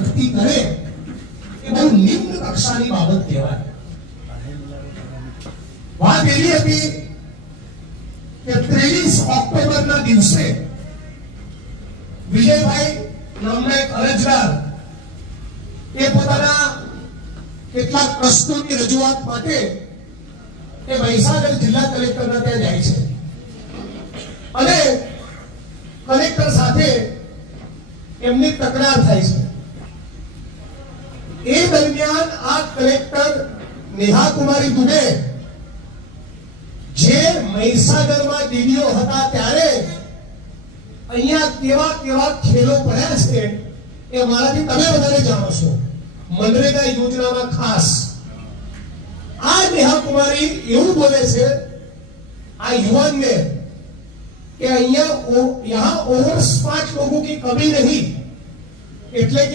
વ્યક્તિ કરે એ બહુ નિમ્ન કક્ષાની બાબત કહેવાય. વાત એવી હતી કે 23 ઓક્ટોબરના દિવસે વિજયભાઈ નામના એક અરજદાર એ પોતાના કેટલાક પ્રશ્નોની રજૂઆત માટે એ મહીસાગર જિલ્લા કલેક્ટરના ત્યાં જાય છે અને કલેક્ટર સાથે એમની તકરાર થાય છે. એ દરમિયાન આ કલેક્ટર નેહા કુમારી દુબે જે મહીસાગરમાં ડીડીઓ હતા ત્યારે અહીંયા કેવા કેવા ખેલો પડ્યા છે એ મારાથી તમે વધારે જાણો છો. મનરેગા યોજનામાં ખાસ આ નેહા કુમારી એવું બોલે છે આ યુવાનને कि यहाँ ओवर 5 लोगों की कमी नहीं, એટલે કે